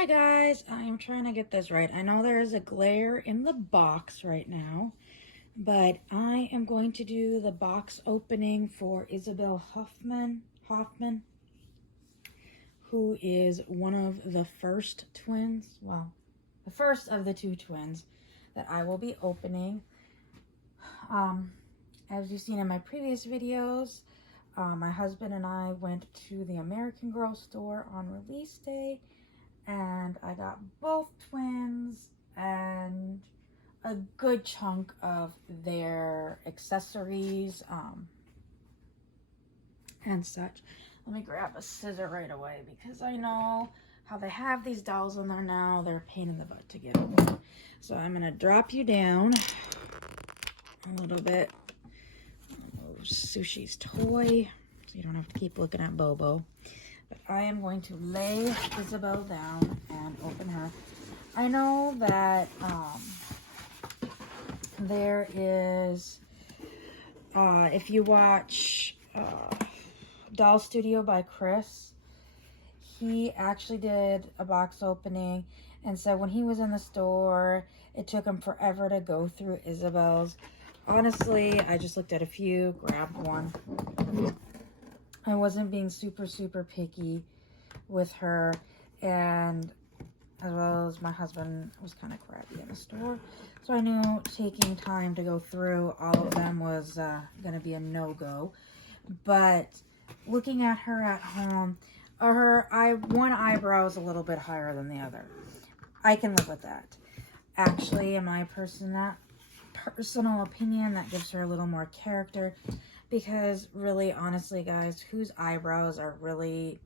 Hi guys, I'm trying to get this right. I know there is a glare in the box right now, but I am going to do the box opening for Isabel Hoffman, who is one of the first twins, well, the first of the two twins that I will be opening. As you've seen in my previous videos, my husband and I went to the American Girl store on release day, and I got both twins and a good chunk of their accessories and such. Let me grab a scissor right away because I know how they have these dolls in there now. They're a pain in the butt to get open. So I'm going to drop you down a little bit. Sushi's toy, so you don't have to keep looking at Bobo. But I am going to lay Isabel down and open her. I know that there is, if you watch Doll Studio by Chris, he actually did a box opening, and so when he was in the store, it took him forever to go through Isabel's. Honestly, I just looked at a few, grabbed one. I wasn't being super picky with her, and as well as my husband was kind of crappy in the store, so I knew taking time to go through all of them was going to be a no-go. But looking at her at home, one eyebrow is a little bit higher than the other. I can live with that. Actually, in my personal opinion, that gives her a little more character, because really, honestly, guys, whose eyebrows are really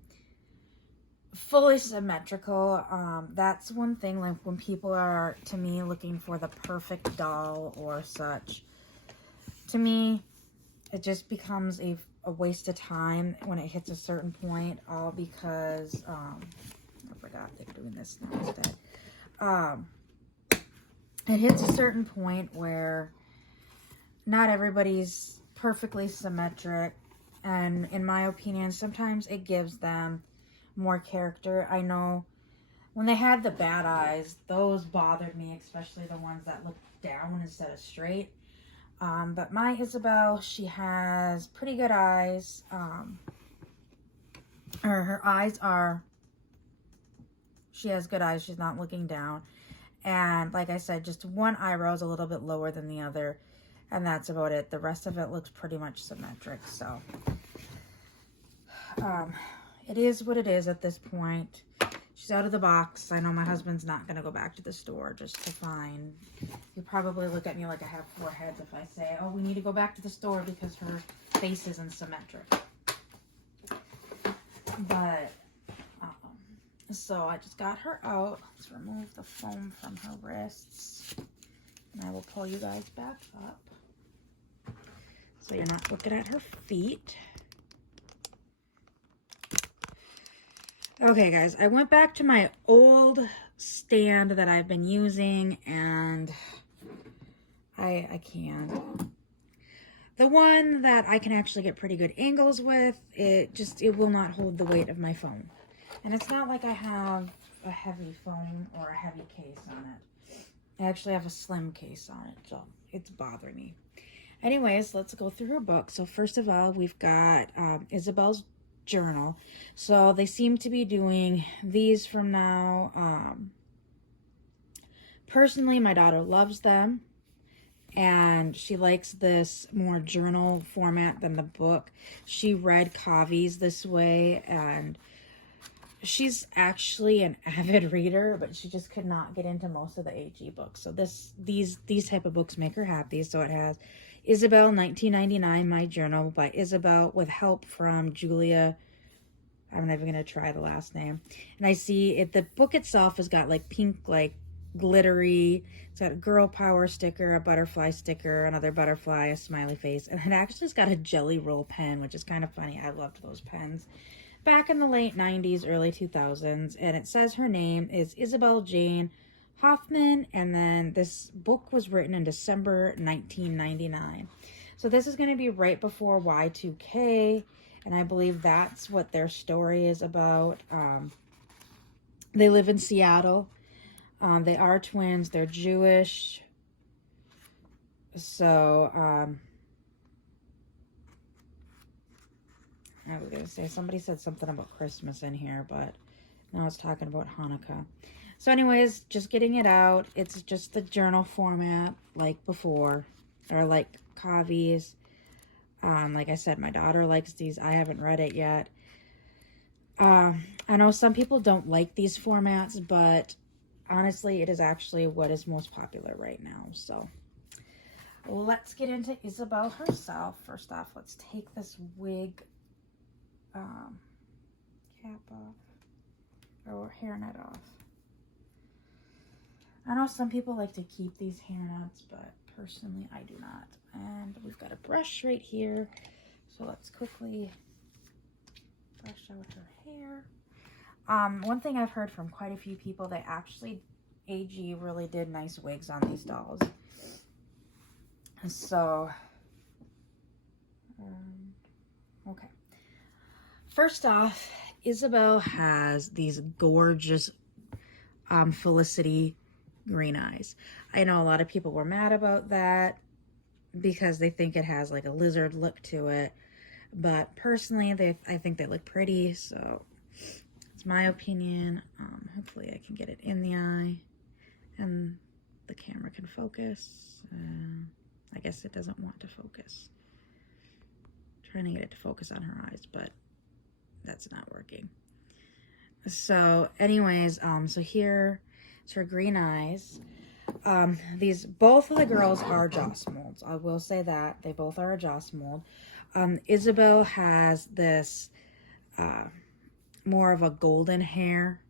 fully symmetrical, that's one thing. Like, when people are, to me, looking for the perfect doll or such, to me, it just becomes a waste of time when it hits a certain point, all because, I forgot they're doing this now instead. It hits a certain point where not everybody's perfectly symmetric, and in my opinion, sometimes it gives them more character. I know when they had the bad eyes, those bothered me, especially the ones that looked down instead of straight. But my Isabel, she has pretty good eyes. Her eyes are, she has good eyes. She's not looking down. And like I said, just one eyebrow is a little bit lower than the other, and that's about it. The rest of it looks pretty much symmetric. So it is what it is at this point. She's out of the box. I know my husband's not going to go back to the store just to find. You probably look at me like I have four heads if I say, oh, we need to go back to the store because her face isn't symmetric. But so I just got her out. Let's remove the foam from her wrists, and I will pull you guys back up so you're not looking at her feet. Okay, guys, I went back to my old stand that I've been using, and I can't. The one that I can actually get pretty good angles with, it will not hold the weight of my phone. And it's not like I have a heavy phone or a heavy case on it. I actually have a slim case on it, so it's bothering me. Anyways, let's go through her book. So first of all, we've got Isabel's journal. So they seem to be doing these from now. Personally, my daughter loves them, and she likes this more journal format than the book. She read Kavi's this way, and she's actually an avid reader, but she just could not get into most of the AG books. So these type of books make her happy. So it has Isabel 1999, My Journal by Isabel, with help from Julia. I'm never going to try the last name. And I see it, the book itself has got like pink, like glittery. It's got a girl power sticker, a butterfly sticker, another butterfly, a smiley face. And it actually has got a jelly roll pen, which is kind of funny. I loved those pens back in the late 90s, early 2000s. And it says her name is Isabel Jane Hoffman, and then this book was written in December 1999. So this is going to be right before Y2K, and I believe that's what their story is about. They live in Seattle. They are twins. They're Jewish. So, I was going to say, somebody said something about Christmas in here, but now it's talking about Hanukkah. So anyways, just getting it out. It's just the journal format like before, or like Kavi's. Like I said, my daughter likes these. I haven't read it yet. I know some people don't like these formats, but honestly, it is actually what is most popular right now. So let's get into Isabel herself. First off, let's take this wig cap off, or hairnet off. I know some people like to keep these hairnets, but personally I do not. And we've got a brush right here, so let's quickly brush out her hair. One thing I've heard from quite a few people, they actually, AG really did nice wigs on these dolls. So, okay. First off, Isabel has these gorgeous Felicity green eyes. I know a lot of people were mad about that because they think it has like a lizard look to it, but personally I think they look pretty, so it's my opinion. Hopefully I can get it in the eye and the camera can focus. I guess it doesn't want to focus. Trying to get it to focus on her eyes, but that's not working. So anyways, so here is her green eyes. Both of the girls are Joss molds. I will say that. They both are a Joss mold. Isabel has this more of a golden hair.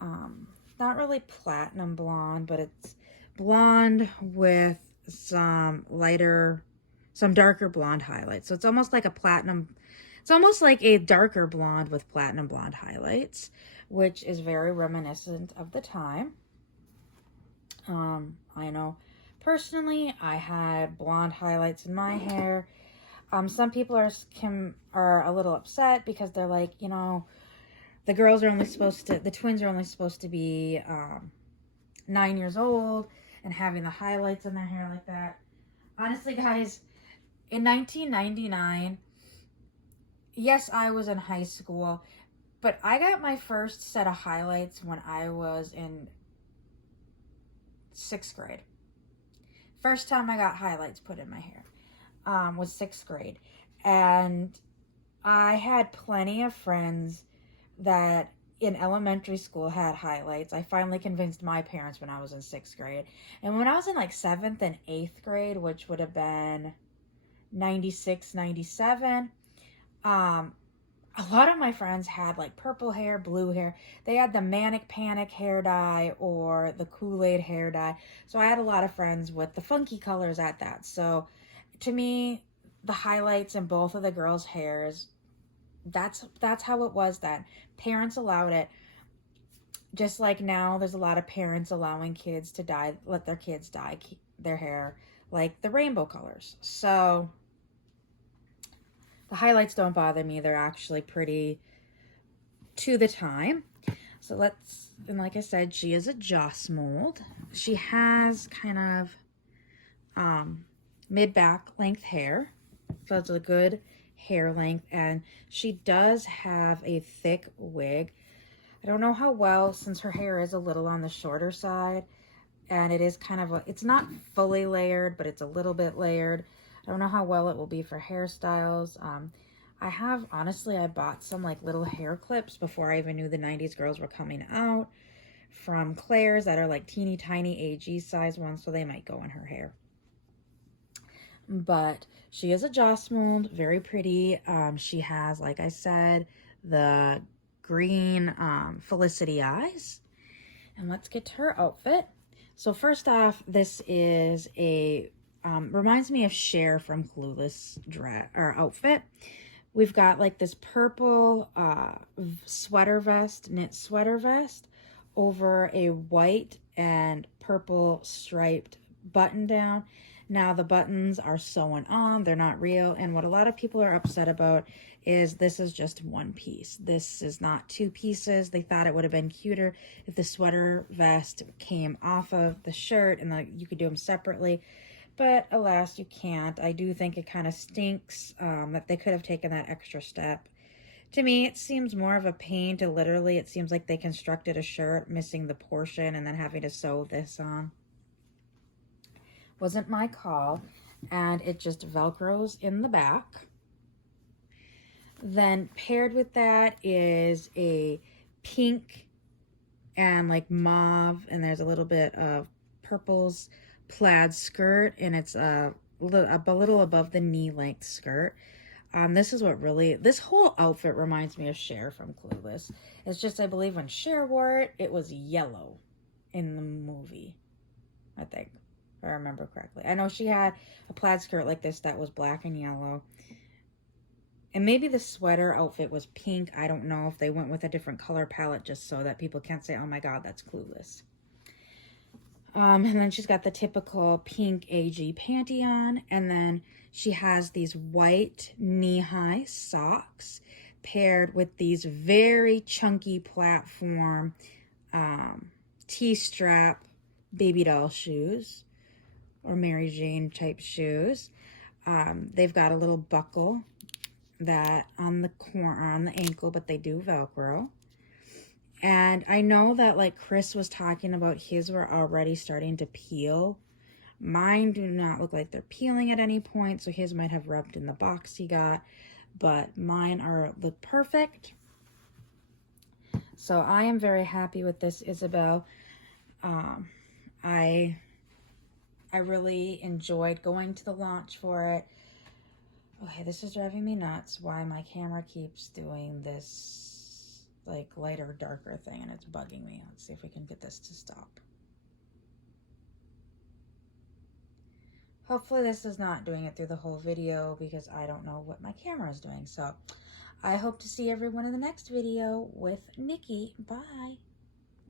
Not really platinum blonde, but it's blonde with some darker blonde highlights. So it's almost like a platinum. It's almost like a darker blonde with platinum blonde highlights, which is very reminiscent of the time. I know personally I had blonde highlights in my hair. Some people are a little upset because they're like, you know, the twins are only supposed to be 9 years old and having the highlights in their hair like that. Honestly, guys, in 1999, yes, I was in high school, but I got my first set of highlights when I was in 6th grade. First time I got highlights put in my hair was 6th grade. And I had plenty of friends that in elementary school had highlights. I finally convinced my parents when I was in 6th grade. And when I was in like 7th and 8th grade, which would have been 96, 97, a lot of my friends had like purple hair, blue hair. They had the Manic Panic hair dye or the Kool-Aid hair dye. So I had a lot of friends with the funky colors at that. So to me, the highlights in both of the girls' hairs, that's how it was then. Parents allowed it. Just like now, there's a lot of parents allowing kids to let their kids dye their hair like the rainbow colors. So the highlights don't bother me. They're actually pretty to the time. So and like I said, she is a Joss mold. She has kind of mid-back length hair. So it's a good hair length. And she does have a thick wig. I don't know how well, since her hair is a little on the shorter side. And it is it's not fully layered, but it's a little bit layered. I don't know how well it will be for hairstyles. I bought some like little hair clips before I even knew the 90s girls were coming out from Claire's that are like teeny tiny AG size ones, so they might go in her hair. But she is a Joss mold, very pretty. She has, like I said, the green Felicity eyes. And let's get to her outfit. So first off, this is reminds me of Cher from Clueless outfit. We've got like this purple knit sweater vest over a white and purple striped button down. Now the buttons are sewn on, they're not real. And what a lot of people are upset about is this is just one piece. This is not two pieces. They thought it would have been cuter if the sweater vest came off of the shirt and you could do them separately. But alas, you can't. I do think it kind of stinks that they could have taken that extra step. To me, it seems more of a pain to literally, it seems like they constructed a shirt missing the portion and then having to sew this on. Wasn't my call. And it just Velcros in the back. Then paired with that is a pink and like mauve, and there's a little bit of purples plaid skirt, and it's a little above the knee length skirt. This is what really, this whole outfit reminds me of Cher from Clueless. It's just, I believe when Cher wore it, it was yellow in the movie, I think, if I remember correctly. I know she had a plaid skirt like this that was black and yellow. And maybe the sweater outfit was pink. I don't know if they went with a different color palette just so that people can't say, oh my God, that's Clueless. And then she's got the typical pink AG panty on. And then she has these white knee-high socks paired with these very chunky platform T-strap baby doll shoes or Mary Jane type shoes. They've got a little buckle that on the corner, on the ankle, but they do Velcro. And I know that like Chris was talking about his were already starting to peel. Mine do not look like they're peeling at any point, so his might have rubbed in the box he got, but mine look perfect. So I am very happy with this Isabel. I really enjoyed going to the launch for it. Okay, this is driving me nuts why my camera keeps doing this like lighter, darker thing, and it's bugging me. Let's see if we can get this to stop. Hopefully this is not doing it through the whole video because I don't know what my camera is doing. So I hope to see everyone in the next video with Nikki. Bye.